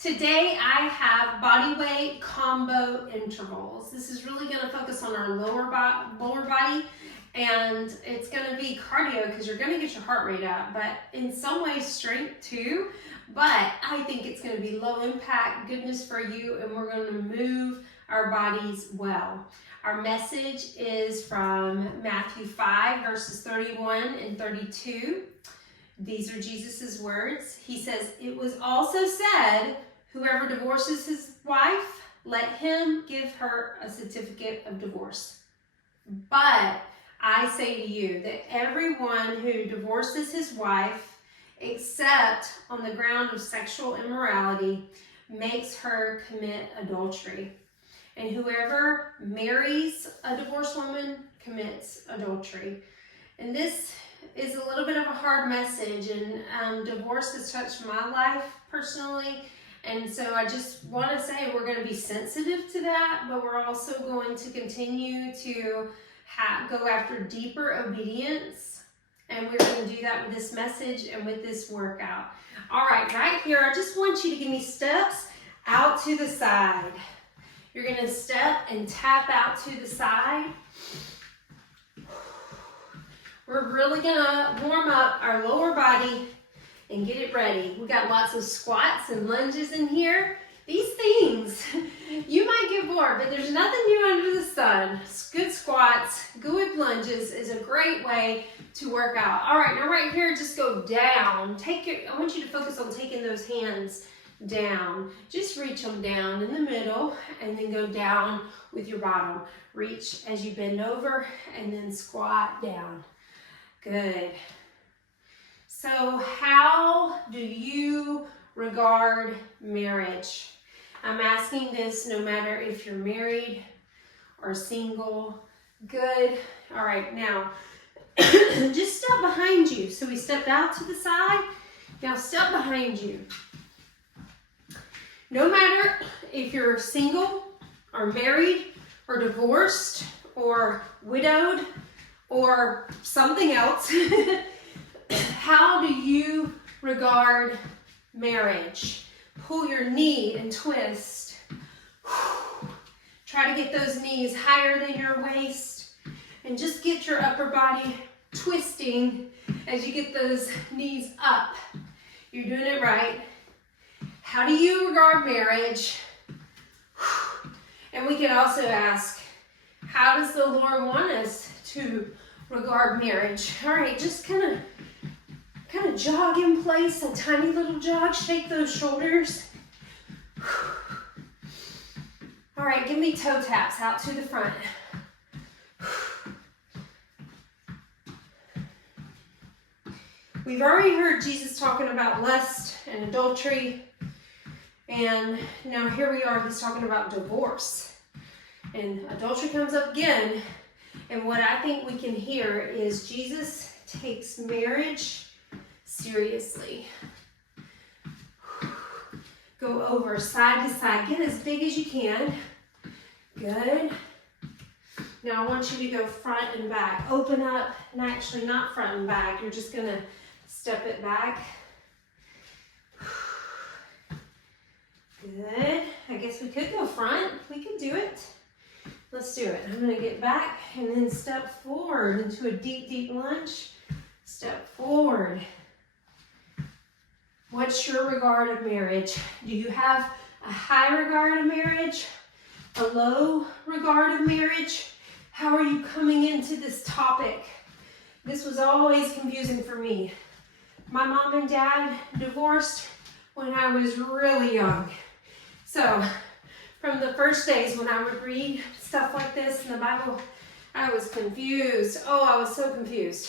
Today I have body weight combo intervals. This is really going to focus on our lower body, and it's going to be cardio because you're going to get your heart rate up, but in some ways strength too. But I think it's going to be low impact, goodness for you, and we're going to move our bodies well. Our message is from Matthew 5 verses 31 and 32. These are Jesus's words. He says, "It was also said, whoever divorces his wife, let him give her a certificate of divorce. But I say to you that everyone who divorces his wife, except on the ground of sexual immorality, makes her commit adultery. And whoever marries a divorced woman commits adultery." And this is a little bit of a hard message, and divorce has touched my life personally. And so I just want to say we're going to be sensitive to that, but we're also going to continue to go after deeper obedience. And we're going to do that with this message and with this workout. All right here, I just want you to give me steps out to the side. You're going to step and tap out to the side. We're really going to warm up our lower body and get it ready. We got lots of squats and lunges in here. These things, you might get bored, but there's nothing new under the sun. Good squats, good lunges is a great way to work out. All right, now right here, just go down. I want you to focus on taking those hands down. Just reach them down in the middle and then go down with your bottom. Reach as you bend over and then squat down. Good. So how do you regard marriage? I'm asking this no matter if you're married or single. Good. All right, now just step behind you. So we stepped out to the side. Now step behind you. No matter if you're single or married or divorced or widowed or something else, how do you regard marriage? Pull your knee and twist. Try to get those knees higher than your waist and just get your upper body twisting as you get those knees up. You're doing it right. How do you regard marriage? And we can also ask, how does the Lord want us to regard marriage? All right, just kind of jog in place, a tiny little jog. Shake those shoulders. All right, give me toe taps out to the front. We've already heard Jesus talking about lust and adultery. And now here we are, he's talking about divorce. And adultery comes up again. And what I think we can hear is Jesus takes marriage seriously. Go over side to side. Get as big as you can. Good. Now I want you to go front and back. Open up, and actually not front and back. You're just going to step it back. Good. I guess we could go front. We could do it. Let's do it. I'm going to get back and then step forward into a deep, deep lunge. Step forward. What's your regard of marriage? Do you have a high regard of marriage? A low regard of marriage? How are you coming into this topic? This was always confusing for me. My mom and dad divorced when I was really young. So from the first days when I would read stuff like this in the Bible, I was confused. Oh, I was so confused.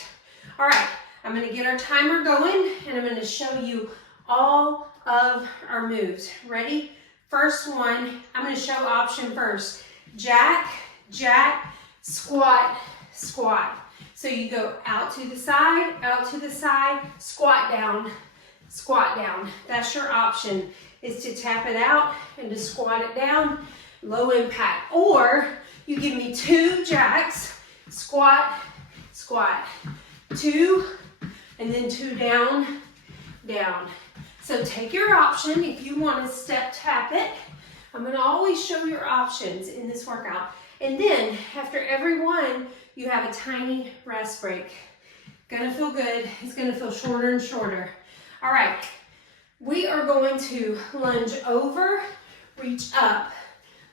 All right, I'm going to get our timer going, and I'm going to show you all of our moves. Ready? First one, I'm going to show option first. Jack, jack, squat, squat. So you go out to the side, squat down, squat down. That's your option, is to tap it out and to squat it down, low impact. Or you give me 2 jacks, squat, squat, 2, and then 2 down, down. So take your option if you want to step tap it. I'm going to always show your options in this workout. And then after every one, you have a tiny rest break. Gonna feel good. It's gonna feel shorter and shorter. All right, we are going to lunge over, reach up.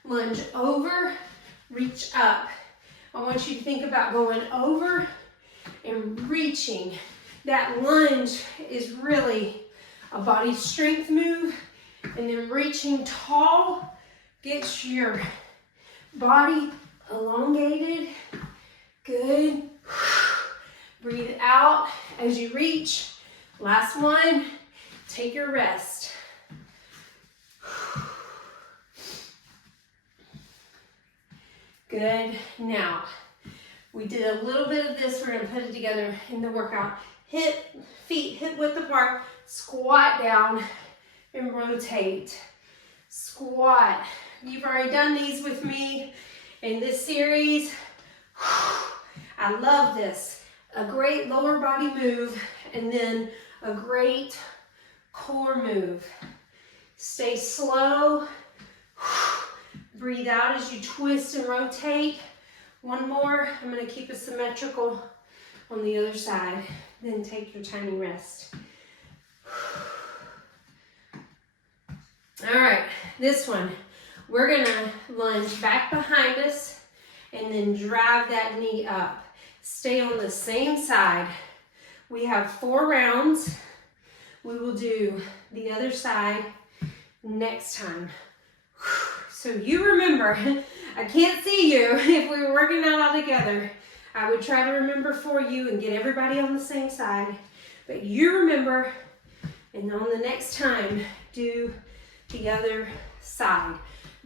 Lunge over, reach up. I want you to think about going over and reaching. That lunge is really a body strength move, and then reaching tall gets your body elongated. Good. Breathe out as you reach. Last one. Take your rest. Good. Now, we did a little bit of this. We're going to put it together in the workout. Feet hip width apart. Squat down and rotate. Squat. You've already done these with me in this series. I love this. A great lower body move and then a great core move. Stay slow. Breathe out as you twist and rotate. One more. I'm going to keep it symmetrical on the other side. Then take your tiny rest. All right, this one. We're going to lunge back behind us and then drive that knee up. Stay on the same side. We have 4 rounds. We will do the other side next time. So you remember, I can't see you if we were working out all together. I would try to remember for you and get everybody on the same side. But you remember, and on the next time, do the other side.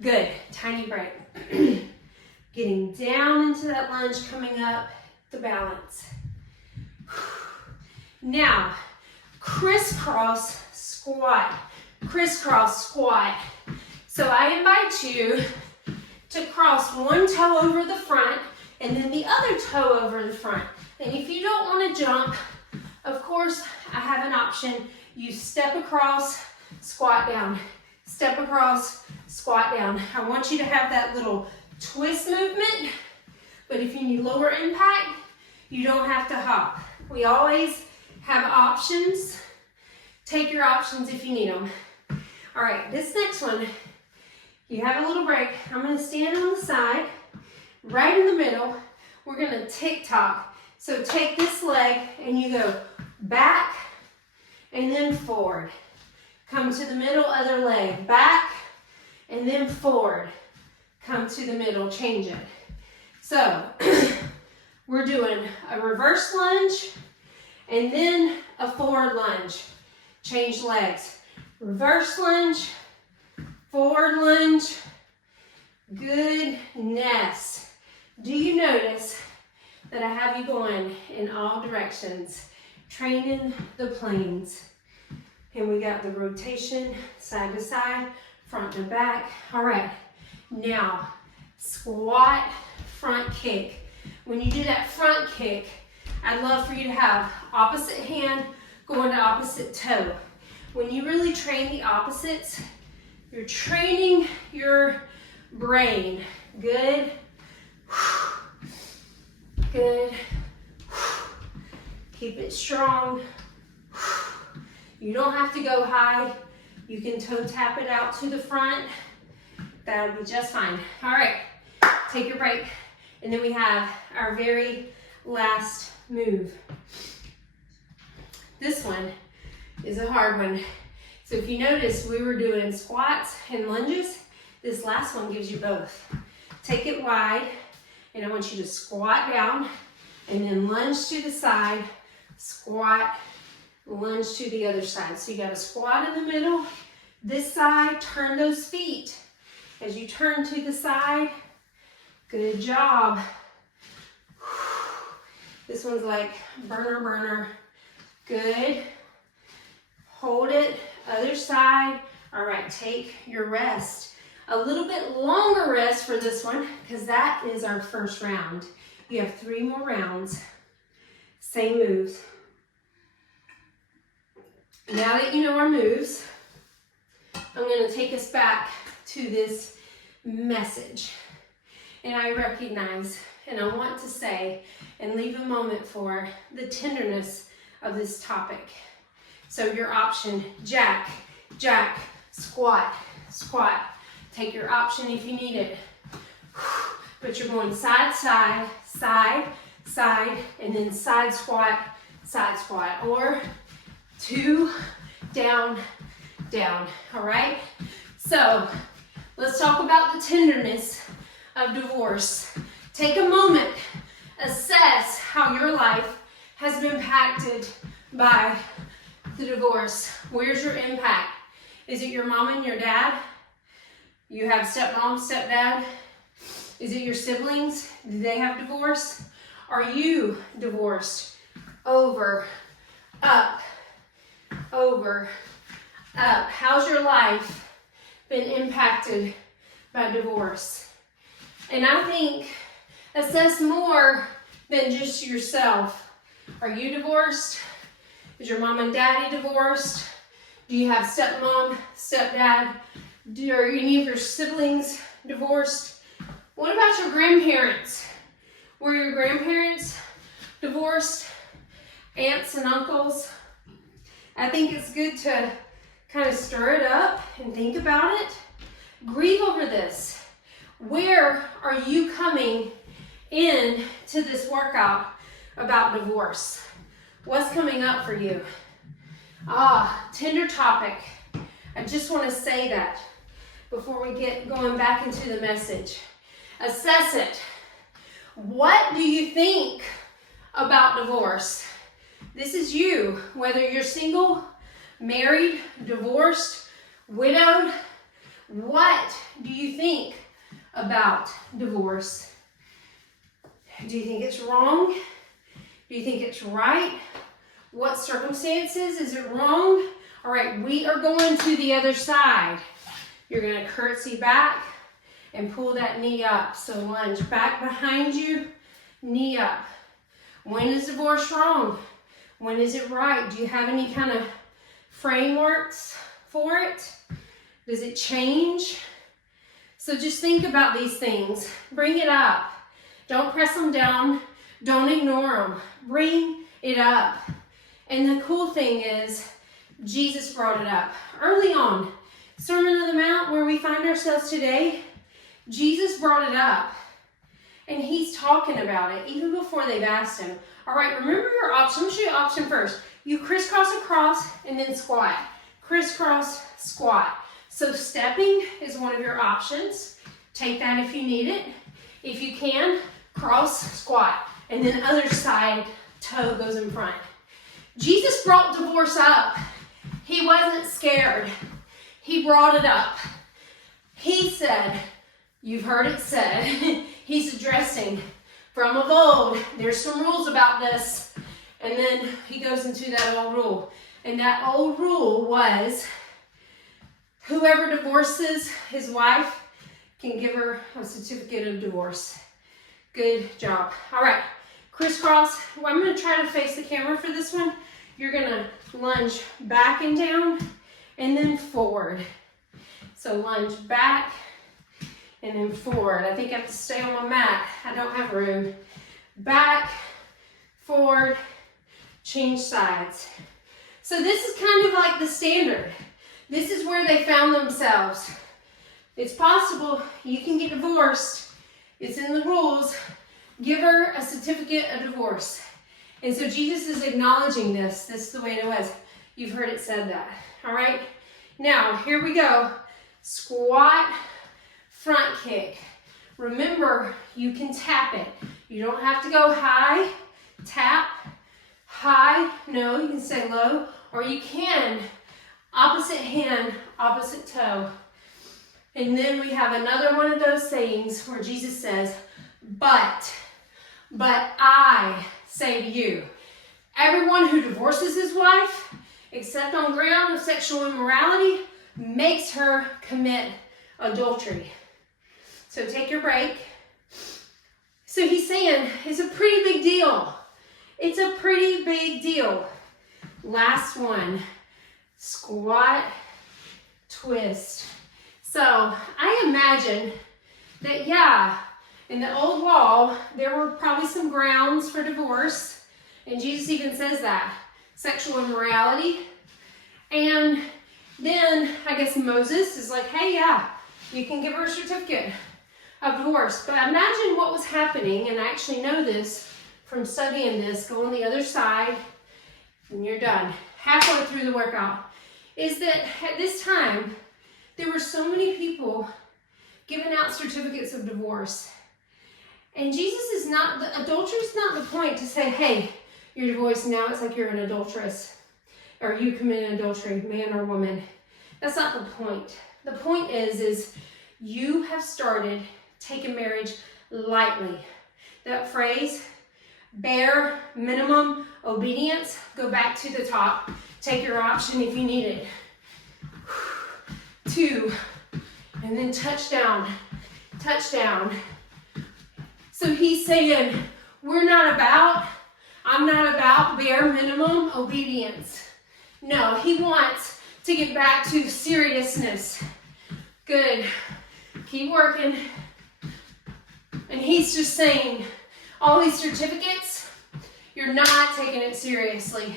Good, tiny break. Getting down into that lunge, coming up, the balance. Now, crisscross squat. Crisscross squat. So I invite you to cross one toe over the front and then the other toe over the front. And if you don't want to jump, of course, I have an option. You step across, squat down. Step across, squat down. I want you to have that little twist movement, but if you need lower impact, you don't have to hop. We always have options. Take your options if you need them. All right, this next one, you have a little break. I'm going to stand on the side, right in the middle. We're going to tick-tock. So take this leg and you go back and then forward. Come to the middle, other leg, back and then forward. Come to the middle, change it. So we're doing a reverse lunge and then a forward lunge. Change legs. Reverse lunge, forward lunge. Goodness. Do you notice that I have you going in all directions, training the planes? And we got the rotation, side to side, front to back. All right, now squat, front kick. When you do that front kick, I'd love for you to have opposite hand going to opposite toe. When you really train the opposites, you're training your brain. Good. Good. Keep it strong. You don't have to go high. You can toe tap it out to the front. That'll be just fine. All right, take your break. And then we have our very last move. This one is a hard one. So if you notice, we were doing squats and lunges. This last one gives you both. Take it wide, and I want you to squat down, and then lunge to the side, squat, lunge to the other side. So you got a squat in the middle. This side, turn those feet. As you turn to the side, good job. This one's like burner, burner. Good. Hold it, other side. All right, take your rest. A little bit longer rest for this one because that is our first round. You have 3 more rounds. Same moves. Now that you know our moves, I'm going to take us back to this message. And I recognize, and I want to say, and leave a moment for the tenderness of this topic. So your option, jack, jack, squat, squat. Take your option if you need it. But you're going side, side, side, side, and then side squat, or 2, down, down, all right? So let's talk about the tenderness of divorce. Take a moment, assess how your life has been impacted by the divorce. Where's your impact? Is it your mom and your dad? You have stepmom, stepdad? Is it your siblings? Do they have divorce? Are you divorced? Over, up, over, up. How's your life been impacted by divorce? And I think assess more than just yourself. Are you divorced? Is your mom and daddy divorced? Do you have stepmom, stepdad? Are any of your siblings divorced? What about your grandparents? Were your grandparents divorced? Aunts and uncles? I think it's good to kind of stir it up and think about it. Grieve over this. Where are you coming in to this workout about divorce? What's coming up for you? Tender topic. I just want to say that before we get going back into the message. Assess it. What do you think about divorce? This is you, whether you're single, married, divorced, widowed. What do you think about divorce? Do you think it's wrong? Do you think it's right? What circumstances is it wrong? All right, we are going to the other side. You're going to curtsy back and pull that knee up. So lunge back behind you, knee up. When is divorce wrong? When is it right? Do you have any kind of frameworks for it? Does it change? So just think about these things. Bring it up. Don't press them down. Don't ignore them. Bring it up. And the cool thing is, Jesus brought it up early on. Sermon on the Mount, where we find ourselves today, Jesus brought it up. And he's talking about it even before they've asked him. All right, remember your option. I'm going to show you option first. You crisscross across and then squat. Crisscross, squat. So stepping is one of your options. Take that if you need it. If you can, cross, squat. And then other side, toe goes in front. Jesus brought divorce up. He wasn't scared. He brought it up. He said, you've heard it said, he's addressing from of old. There's some rules about this. And then he goes into that old rule. And that old rule was, whoever divorces his wife can give her a certificate of divorce. Good job. All right, crisscross. Well, I'm going to try to face the camera for this one. You're going to lunge back and down and then forward. So lunge back and then forward. I think I have to stay on my mat. I don't have room. Back, forward, change sides. So this is kind of like the standard. This is where they found themselves. It's possible you can get divorced. It's in the rules. Give her a certificate of divorce. And so Jesus is acknowledging this. This is the way it was. You've heard it said that. All right? Now, here we go. Squat, front kick. Remember, you can tap it. You don't have to go high, tap, high. No, you can stay low. Or you can, opposite hand, opposite toe. And then we have another one of those sayings where Jesus says, but I say to you, everyone who divorces his wife, except on ground of sexual immorality, makes her commit adultery. So take your break. So he's saying it's a pretty big deal. It's a pretty big deal. Last one. squat, twist. So I imagine that, yeah, in the old law, there were probably some grounds for divorce, and Jesus even says that, sexual immorality. And then I guess Moses is like, hey, yeah, you can give her a certificate of divorce. But imagine what was happening, and I actually know this from studying this, go on the other side, and you're done. Halfway through the workout, is that at this time, there were so many people giving out certificates of divorce. And Jesus is not, adultery is not the point to say, hey, you're divorced, now it's like you're an adulteress, or you committed adultery, man or woman. That's not the point. The point is you have started taking marriage lightly. That phrase, bare minimum obedience, go back to the top. Take your option if you need it. 2, and then touchdown, touchdown. So he's saying, I'm not about bare minimum obedience. No, he wants to get back to seriousness. Good. Keep working. And he's just saying, all these certificates, you're not taking it seriously.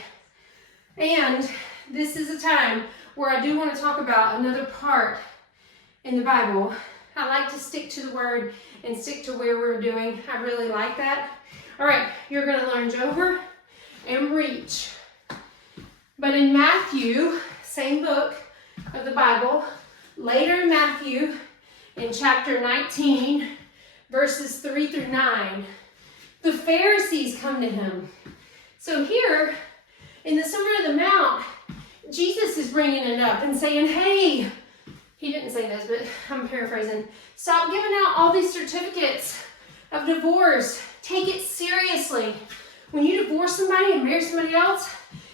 And this is a time where I do want to talk about another part in the Bible. I like to stick to the word and stick to where we're doing. I really like that. All right, you're going to lunge over and reach. But in Matthew, same book of the Bible, later in Matthew, in chapter 19, verses 3 through 9, the Pharisees come to him. So here, in the Sermon on the Mount, Jesus is bringing it up and saying, hey, he didn't say this, but I'm paraphrasing, stop giving out all these certificates of divorce. Take it seriously. When you divorce somebody and marry somebody else,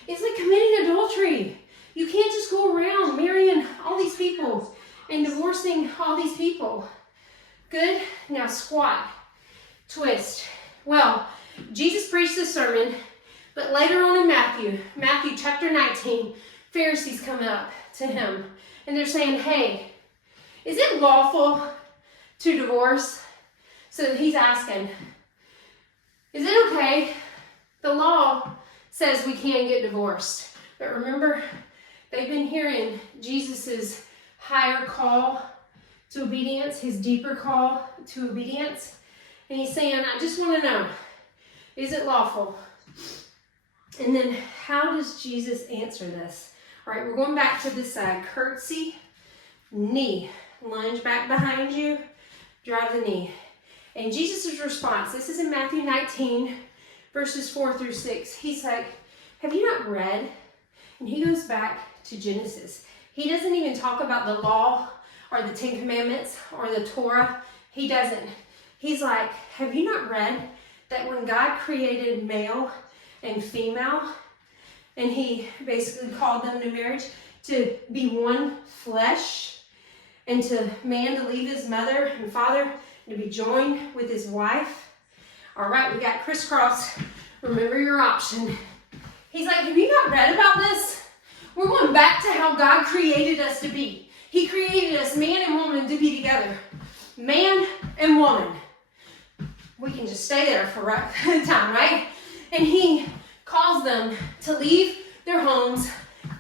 it's like committing adultery. You can't just go around marrying all these people and divorcing all these people. Good? Now squat, twist. Well, Jesus preached this sermon, but later on in Matthew chapter 19, Pharisees come up to him and they're saying, hey, is it lawful to divorce? So he's asking, is it okay? The law says we can't get divorced. But remember, they've been hearing Jesus's higher call to obedience, his deeper call to obedience. And he's saying, I just want to know, is it lawful? And then how does Jesus answer this? All right, we're going back to this side. Curtsy, knee, lunge back behind you, drive the knee. And Jesus' response, this is in Matthew 19, verses 4 through 6. He's like, have you not read? And he goes back to Genesis. He doesn't even talk about the law or the 10 Commandments or the Torah. He doesn't. He's like, have you not read that when God created male and female, and he basically called them to marriage to be one flesh, and to man to leave his mother and father and to be joined with his wife? All right, we got crisscross. Remember your option. He's like, have you not read about this? We're going back to how God created us to be. He created us, man and woman, to be together. Man and woman. We can just stay there for a time, right? And he calls them to leave their homes,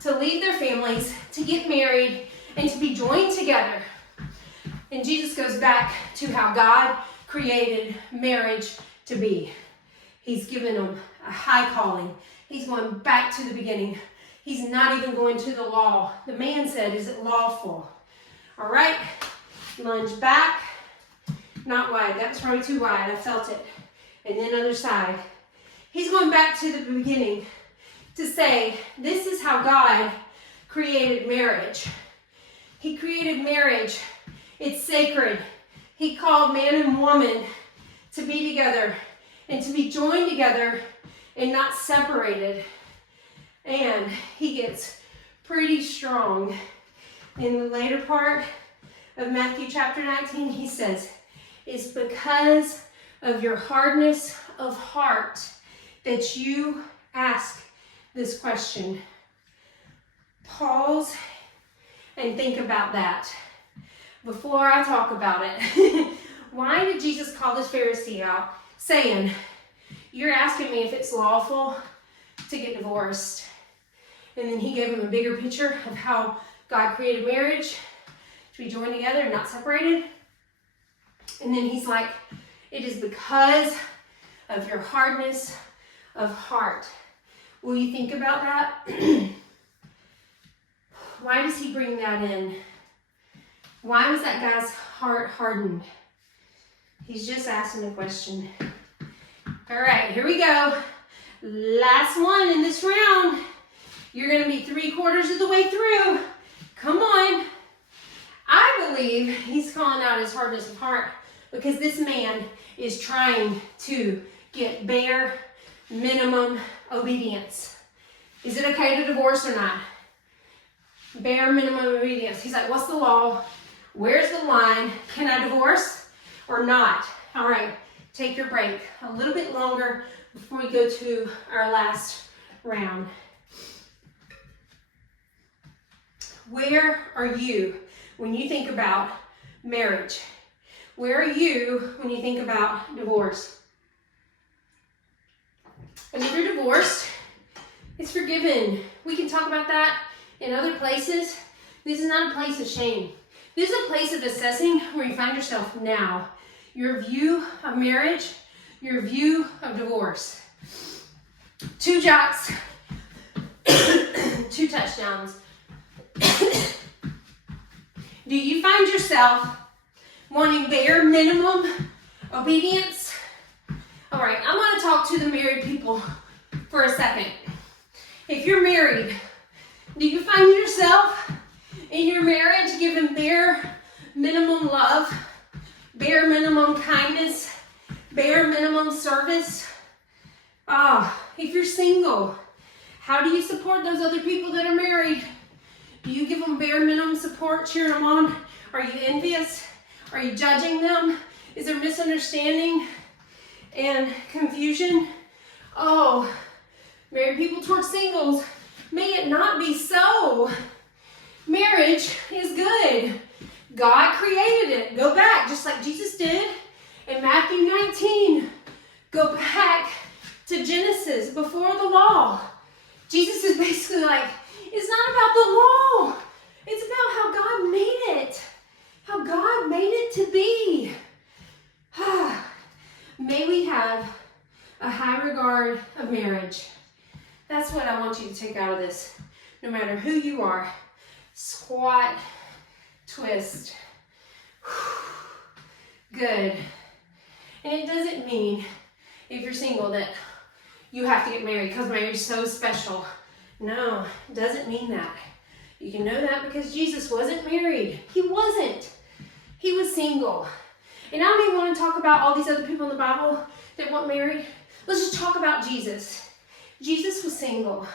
to leave their families, to get married, and to be joined together. And Jesus goes back to how God created marriage to be. He's given them a high calling. He's going back to the beginning. He's not even going to the law. The man said, is it lawful? All right, lunge back. Not wide, that was probably too wide, I felt it. And then other side. He's going back to the beginning to say, this is how God created marriage. He created marriage. It's sacred. He called man and woman to be together and to be joined together and not separated. And he gets pretty strong. In the later part of Matthew chapter 19, he says, it's because of your hardness of heart that you ask this question. pause and think about that before I talk about it. Why did Jesus call this Pharisee out, saying, you're asking me if it's lawful to get divorced? And then he gave him a bigger picture of how God created marriage to be joined together and not separated. And then he's like, it is because of your hardness of heart. Will you think about that? Why does he bring that in? Why was that guy's heart hardened? He's just asking a question. All right, here we go. Last one in this round. You're going to be 3/4 of the way through. Come on. I believe he's calling out his hardness of heart because this man is trying to get bare minimum obedience. Is it okay to divorce or not? Bare minimum obedience. He's like, what's the law? Where's the line? Can I divorce or not? All right, take your break a little bit longer before we go to our last round. Where are you when you think about marriage? Where are you when you think about divorce? And if you're divorced, it's forgiven. We can talk about that in other places. This is not a place of shame. This is a place of assessing where you find yourself now. Your view of marriage, your view of divorce. 2 jocks, 2 touchdowns. Do you find yourself wanting bare minimum obedience? All right, I want to talk to the married people for a second. If you're married, do you find yourself in your marriage giving bare minimum love, bare minimum kindness, bare minimum service? If you're single, how do you support those other people that are married? Do you give them bare minimum support, cheering them on? Are you envious? Are you judging them? Is there misunderstanding and confusion? Oh, married people towards singles, may it not be so. Marriage is good. God created it. Go back, just like Jesus did in Matthew 19. Go back to Genesis, before the law. Jesus is basically like, it's not about the law. It's about how God made it. How God made it to be. May we have a high regard of marriage. That's what I want you to take out of this. No matter who you are, squat, twist. Good. And it doesn't mean, if you're single, that you have to get married because marriage is so special. No, it doesn't mean that. You can know that because Jesus wasn't married. He wasn't. He was single. And I don't even want to talk about all these other people in the Bible that weren't married. Let's just talk about Jesus. Jesus was single.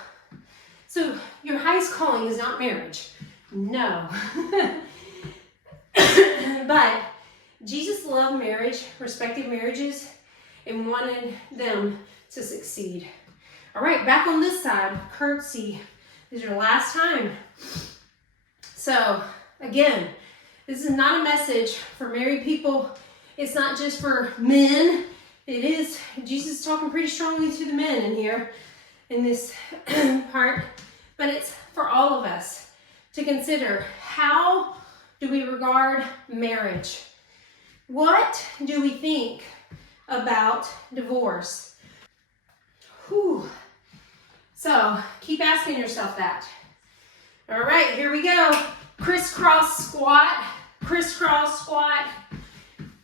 So your highest calling is not marriage. No. But Jesus loved marriage, respected marriages, and wanted them to succeed. All right, back on this side, curtsy. This is your last time. So, again, this is not a message for married people. It's not just for men. It is, Jesus is talking pretty strongly to the men in here, in this part. But it's for all of us to consider, how do we regard marriage? What do we think about divorce? Whew. So keep asking yourself that. All right, here we go. Crisscross squat, crisscross squat.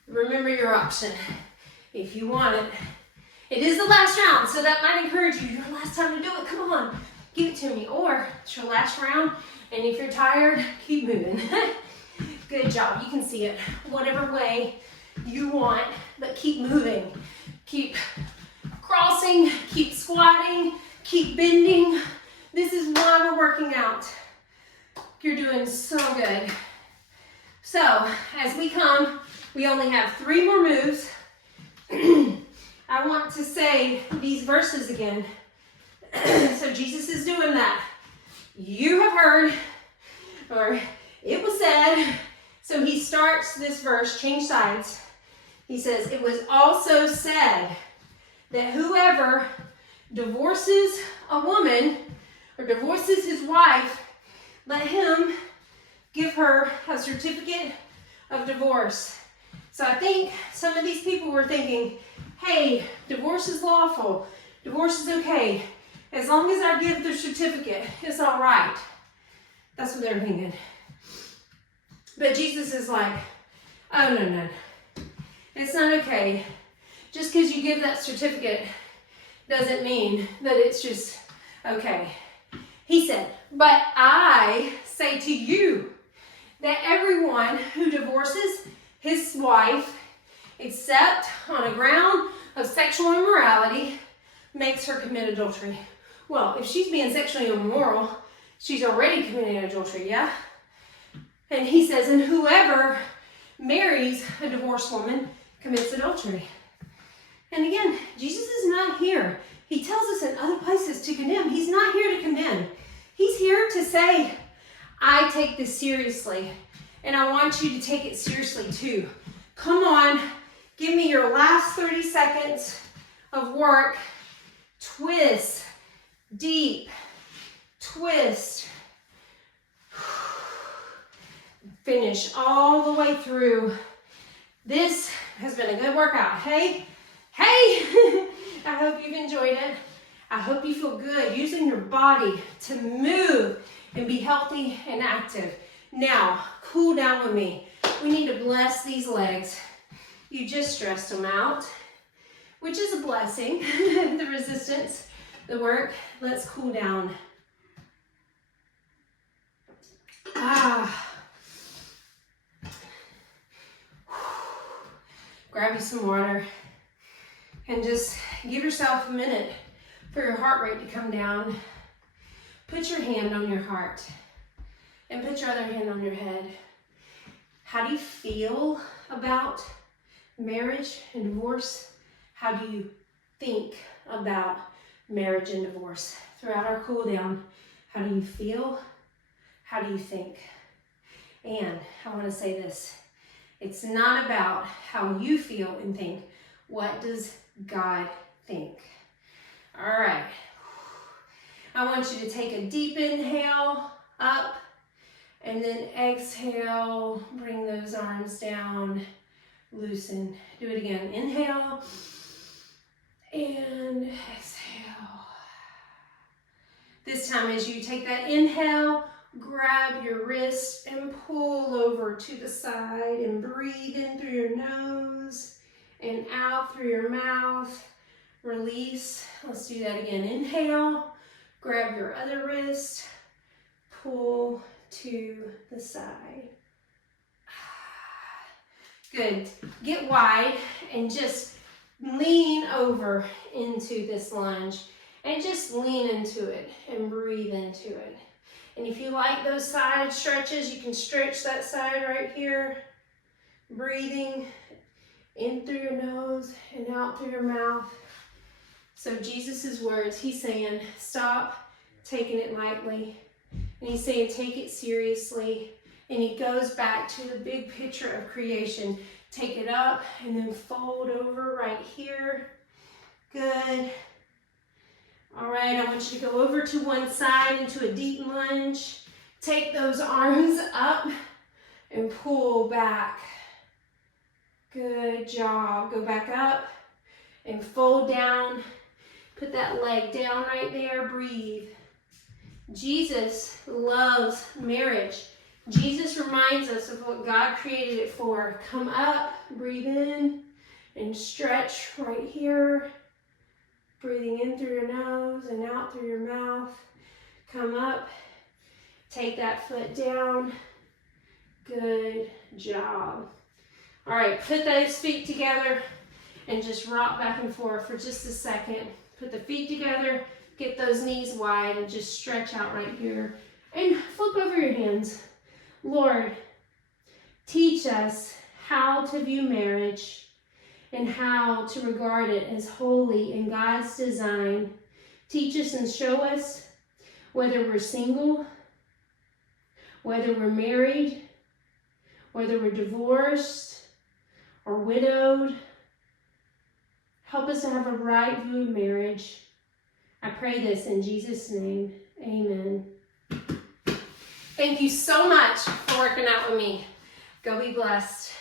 Remember your option if you want it. It is the last round, so that might encourage you. Your last time to do it. Come on, give it to me. Or it's your last round, and if you're tired, keep moving. Good job. You can see it whatever way you want, but keep moving. Keep crossing, keep squatting, keep bending. This is why we're working out. You're doing so good. So, as we come, we only have 3 more moves. I want to say these verses again. So Jesus is doing that. you have heard, or it was said. So he starts this verse, change sides. He says, it was also said that whoever divorces a woman or divorces his wife, let him give her a certificate of divorce. So I think some of these people were thinking, hey, divorce is lawful. Divorce is okay. As long as I give the certificate, it's all right. That's what they're thinking. But Jesus is like, oh, no. It's not okay. Just because you give that certificate doesn't mean that it's just okay. He said, but I say to you that everyone who divorces his wife, except on a ground of sexual immorality, makes her commit adultery. Well, if she's being sexually immoral, she's already committing adultery, yeah? And he says, and whoever marries a divorced woman commits adultery. And again, Jesus is not here. He tells us in other places to condemn. He's not here to condemn. He's here to say, I take this seriously, and I want you to take it seriously too. Come on, give me your last 30 seconds of work. Twist, deep, twist. Finish all the way through. This has been a good workout. Hey, I hope you've enjoyed it. I hope you feel good using your body to move and be healthy and active. Now, cool down with me. We need to bless these legs. You just stressed them out, which is a blessing. The resistance, the work. Let's cool down. Grab you some water and just give yourself a minute for your heart rate to come down. Put your hand on your heart and put your other hand on your head. How do you feel about marriage and divorce? How do you think about marriage and divorce? Throughout our cool down, how do you feel? How do you think? And I want to say this. It's not about how you feel and think. What does God think? All right. I want you to take a deep inhale up and then exhale. Bring those arms down. Loosen. Do it again. Inhale and exhale. This time as you take that inhale, grab your wrist and pull over to the side and breathe in through your nose and out through your mouth. Release. Let's do that again. Inhale, grab your other wrist, pull to the side. Good. Get wide and just lean over into this lunge and just lean into it and breathe into it. And if you like those side stretches, you can stretch that side right here. Breathing in through your nose and out through your mouth. So Jesus' words, he's saying, stop taking it lightly. And he's saying, take it seriously. And he goes back to the big picture of creation. Take it up and then fold over right here. Good. All right, I want you to go over to one side into a deep lunge. Take those arms up and pull back. Good job. Go back up and fold down. Put that leg down right there. Breathe. Jesus loves marriage. Jesus reminds us of what God created it for. Come up, breathe in, and stretch right here. Breathing in through your nose and out through your mouth. Come up, take that foot down. Good job. All right, put those feet together and just rock back and forth for just a second. Put the feet together, get those knees wide, and just stretch out right here. And flip over your hands. Lord, teach us how to view marriage and how to regard it as holy in God's design. Teach us and show us Whether we're single, whether we're married, whether we're divorced or widowed, help us to have a right view of marriage. I pray this in Jesus' name. Amen. Thank you so much for working out with me. Go be blessed.